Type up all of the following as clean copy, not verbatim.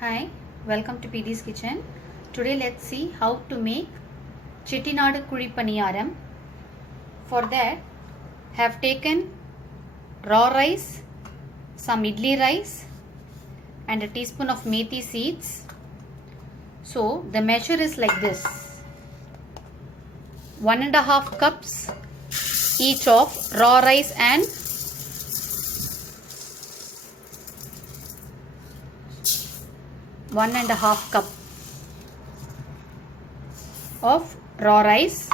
Hi, welcome to PD's Kitchen. Today let's see how to make Chettinadu Kuri Paniyaram. For that, have taken raw rice, some idli rice and a teaspoon of methi seeds. So the measure is like this: 1.5 cups each of raw rice and 1.5 cup of raw rice.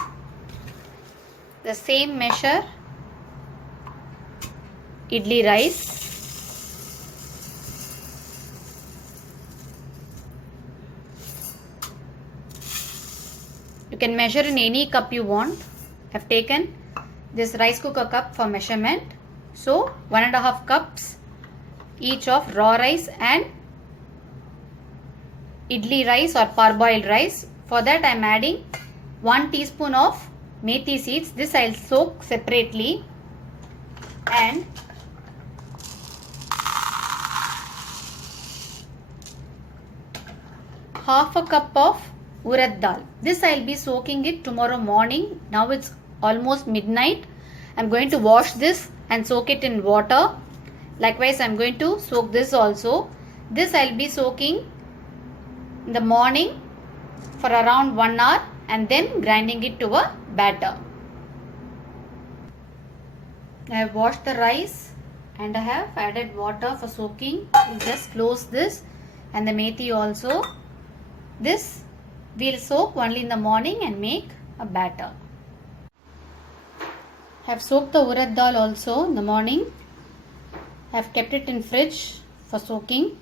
The same measure idli rice. You can measure in any cup you want. I have taken this rice cooker cup for measurement. So 1.5 cups each of raw rice and idli rice or parboiled rice. For that I am adding 1 teaspoon of methi seeds. This I will soak separately, and half a cup of urad dal. This I will be soaking it tomorrow morning. Now it's almost midnight. I am going to wash this and soak it in water. Likewise I am going to soak this also. This I will be soaking in the morning for around 1 hour and then grinding it to a batter. I have washed the rice and I have added water for soaking. We'll just close this, and the methi also. This we'll soak only in the morning and make a batter. I have soaked the urad dal also in the morning. I have kept it in fridge for soaking.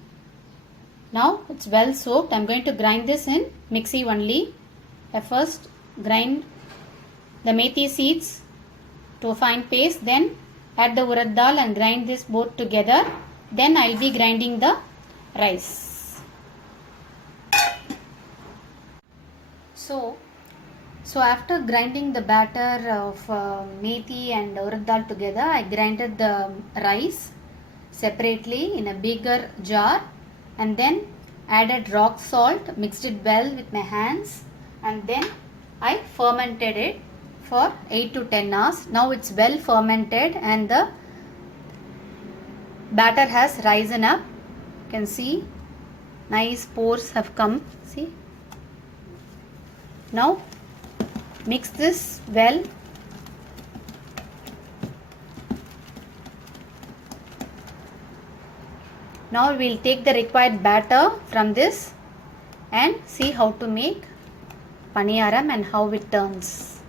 Now it's well soaked. I am going to grind this in mixie only. I first grind the methi seeds to a fine paste, then add the urad dal and grind this both together. Then I will be grinding the rice. So after grinding the batter of methi and urad dal together, I grinded the rice separately in a bigger jar and then added rock salt, mixed it well with my hands, and then I fermented it for 8 to 10 hours. Now it's well fermented and the batter has risen up. You can see nice pores have come. See. Now mix this well. Now we will take the required batter from this and see how to make paniyaram and how it turns.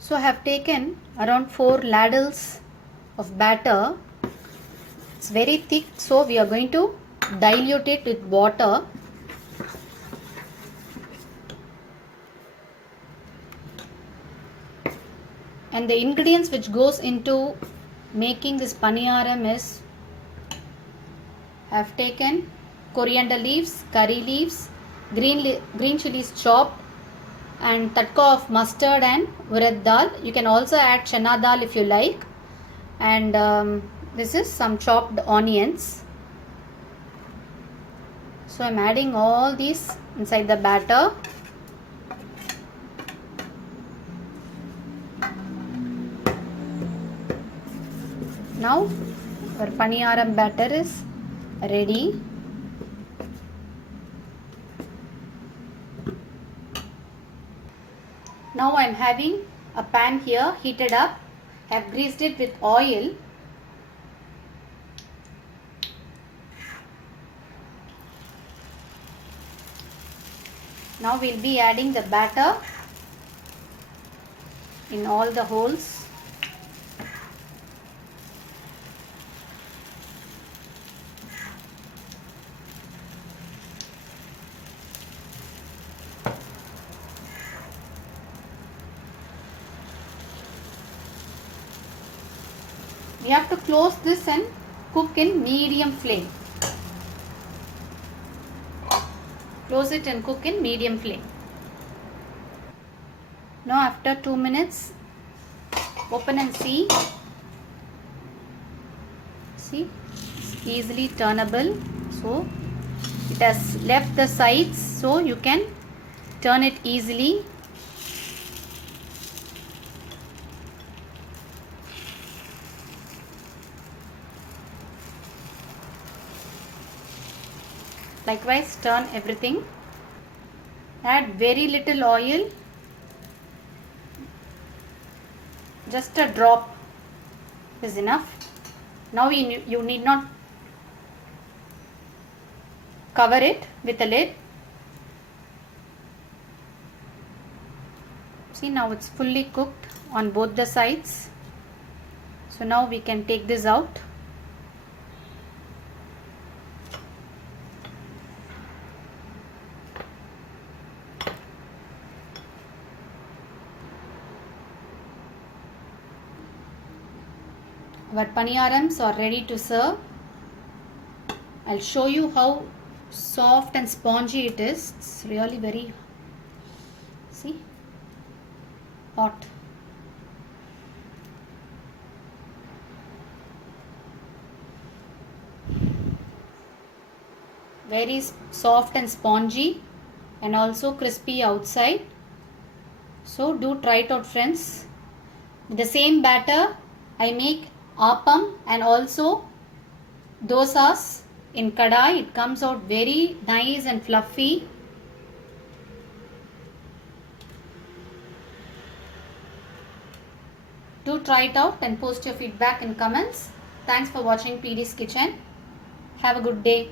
So I have taken around 4 ladles of batter. It's very thick, so we are going to dilute it with water. And the ingredients which goes into making this paniyaram is, I have taken coriander leaves, curry leaves, green chilies chopped, and tatka of mustard and urad dal. You can also add chana dal if you like. And this is some chopped onions. So I am adding all these inside the batter. Now our paniyaram batter is ready. Now I am having a pan here heated up. I have greased it with oil. Now we will be adding the batter in all the holes. We have to close this and cook in medium flame. Close it and cook in medium flame. Now after 2 minutes, open and see. See, it's easily turnable. So it has left the sides, so you can turn it easily. Likewise, turn everything. Add very little oil, just a drop is enough. Now you need not cover it with a lid. See, now it's fully cooked on both the sides. So now we can take this out. Our paniyarams are ready to serve. I'll show you how soft and spongy it is. It's really very, see, hot. Very soft and spongy and also crispy outside. So do try it out, friends. With the same batter, I make appam and also dosas in kadai. It comes out very nice and fluffy. Do try it out and post your feedback in comments. Thanks for watching PD's Kitchen. Have a good day.